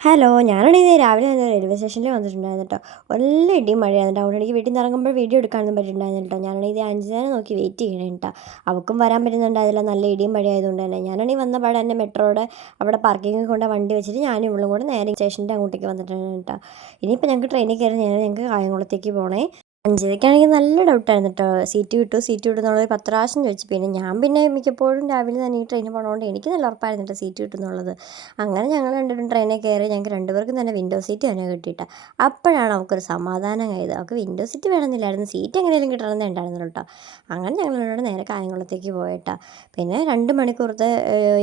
Hello, ഞാനാണെങ്കിൽ രാവിലെ തന്നെ റെയിൽവേ സ്റ്റേഷനിൽ വന്നിട്ടുണ്ടായിരുന്നു കേട്ടോ. നല്ല ഇടിയും മഴയായിരുന്നു. അവിടെ എനിക്ക് വീട്ടിൽ നിന്ന് ഇറങ്ങുമ്പോൾ വീഡിയോ എടുക്കാനൊന്നും പറ്റിയിട്ടുണ്ടായിരുന്നില്ല കേട്ടോ. ഞാനാണെങ്കിൽ അഞ്ചിനെ നോക്കി വെയിറ്റ് ചെയ്യണേ കേട്ടോ. അവൾക്കും വരാൻ പറ്റുന്നുണ്ടായിരുന്നില്ല, നല്ല ഇടിയും മഴയായതുകൊണ്ട് തന്നെ. ഞാനാണെങ്കിൽ വന്ന പാടെ തന്നെ മെട്രോയുടെ അവിടെ പാർക്കിങ്ങിൽ കൊണ്ട് വണ്ടി വെച്ചിട്ട് ഞാനും ഇവളും കൂടെ നേരെ സ്റ്റേഷൻ്റെ അങ്ങോട്ടേക്ക് വന്നിട്ടുണ്ട് കേട്ടോ. ഇനിയിപ്പോൾ ഞങ്ങൾക്ക് ട്രെയിനിൽ കയറി നേരെ ഞങ്ങൾക്ക് കായംകുളത്തേക്ക് പോകണേ. അഞ്ചരയ്ക്കാണെങ്കിൽ നല്ല ഡൗട്ടായിരുന്നു കേട്ടോ. സീറ്റ് കിട്ടും എന്നുള്ളത് 10 പ്രാവശ്യം ചോദിച്ചു. പിന്നെ മിക്കപ്പോഴും രാവിലെ തന്നെ ഈ ട്രെയിനിൽ പോകണതുകൊണ്ട് എനിക്ക് നല്ല ഉറപ്പായിരുന്നു കേട്ടോ സീറ്റ് കിട്ടുമെന്നുള്ളത്. അങ്ങനെ ഞങ്ങൾ രണ്ടുപേരും ട്രെയിനിൽ കയറി. ഞങ്ങൾക്ക് രണ്ടുപേർക്കും തന്നെ വിൻഡോ സീറ്റ് തന്നെ കിട്ടിയിട്ട. അപ്പോഴാണ് അവൾക്കൊരു സമാധാനമായത്. അവൾക്ക് വിൻഡോ സീറ്റ് വേണമെന്നില്ലായിരുന്നു, സീറ്റ് എങ്ങനെയെങ്കിലും കിട്ടണമെന്നേ ഉണ്ടായിരുന്നുള്ളൂ കേട്ടോ. അങ്ങനെ ഞങ്ങൾ നേരെ കായംകുളത്തേക്ക് പോയിട്ടാ. പിന്നെ 2 മണിക്കൂറത്തെ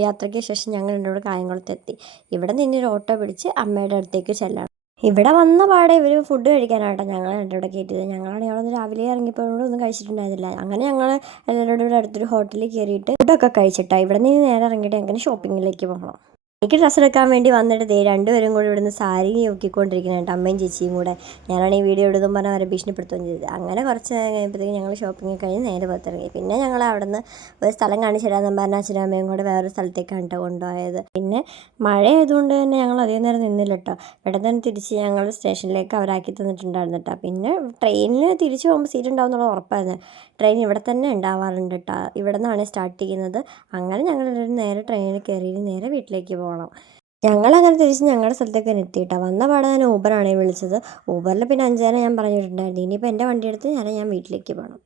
യാത്രയ്ക്ക് ശേഷം ഞങ്ങൾ രണ്ടുകൂടെ കായംകുളത്തെത്തി. ഇവിടെ നിന്നൊരു ഓട്ടോ പിടിച്ച് അമ്മയുടെ അടുത്തേക്ക് ചെല്ലണം. ഇവിടെ വന്ന പാടെ ഇവർ ഫുഡ് കഴിക്കാനാട്ടോ ഞങ്ങൾ രണ്ടുകൂടെ കയറ്റിയത്. ഞങ്ങളാണെങ്കിൽ അവിടെ നിന്ന് രാവിലെ ഇറങ്ങിയപ്പോഴും ഒന്നും കഴിച്ചിട്ടുണ്ടായിരുന്നില്ല. അങ്ങനെ ഞങ്ങൾ എല്ലാവരോടും ഇവിടെ അടുത്തൊരു ഹോട്ടലിൽ കയറിയിട്ട് ഫുഡൊക്കെ കഴിച്ചിട്ടാണ് ഇവിടെ നിന്ന് നേരെ ഇറങ്ങിയിട്ട് ഞങ്ങൾക്ക് ഷോപ്പിങ്ങിലേക്ക് പോകണം. എനിക്ക് ഡ്രസ്സ് എടുക്കാൻ വേണ്ടി വന്നിട്ട് രണ്ടുപേരും കൂടി ഇവിടുന്ന് സാരി നോക്കിക്കൊണ്ടിരിക്കുന്നുണ്ട്, അമ്മയും ചേച്ചിയും കൂടെ. ഞാനാണ് ഈ വീഡിയോ എടുത്തും പറഞ്ഞാൽ അവരെ ഭീഷണിപ്പെടുത്തുകയും ചെയ്തത്. അങ്ങനെ കുറച്ച് കഴിയുമ്പോഴത്തേക്കും ഞങ്ങൾ ഷോപ്പിംഗ് കഴിഞ്ഞ് നേരെ പുറത്തിറങ്ങി. പിന്നെ ഞങ്ങൾ അവിടെ നിന്ന് ഒരു സ്ഥലം കാണിച്ചു തരാമെന്ന് പറഞ്ഞാൽ അച്ഛനും അമ്മയും കൂടെ വേറൊരു സ്ഥലത്തേക്കാണ് കേട്ടോ കൊണ്ടുപോയത്. പിന്നെ മഴ ആയതുകൊണ്ട് തന്നെ ഞങ്ങൾ അധികം നേരം നിന്നില്ല കേട്ടോ. ഇവിടെ തന്നെ തിരിച്ച് ഞങ്ങൾ സ്റ്റേഷനിലേക്ക് അവരാക്കി തന്നിട്ടുണ്ടായിരുന്നു കേട്ടോ. പിന്നെ ട്രെയിനിൽ തിരിച്ച് പോകുമ്പോൾ സീറ്റ് ഉണ്ടാവും എന്നുള്ളത് ഉറപ്പായിരുന്നു. ട്രെയിൻ ഇവിടെ തന്നെ ഉണ്ടാവാറുണ്ട് കേട്ടോ. ഇവിടെ നിന്നാണ് സ്റ്റാർട്ട് ചെയ്യുന്നത്. അങ്ങനെ ഞങ്ങൾ നേരെ ട്രെയിനിൽ കയറി നേരെ വീട്ടിലേക്ക് പോകണം. ഞങ്ങളങ്ങനെ തിരിച്ച് ഞങ്ങളുടെ സ്ഥലത്തേക്ക് തന്നെ എത്തി കേട്ടോ. വന്ന പാടെ തന്നെ ഊബറാണ് വിളിച്ചത്. ഊബറിൽ പിന്നെ 5 ഞാൻ പറഞ്ഞിട്ടുണ്ടായിരുന്നു. ഇനിയിപ്പോൾ എൻ്റെ വണ്ടി എടുത്ത് ഞാൻ വീട്ടിലേക്ക് പോകണം.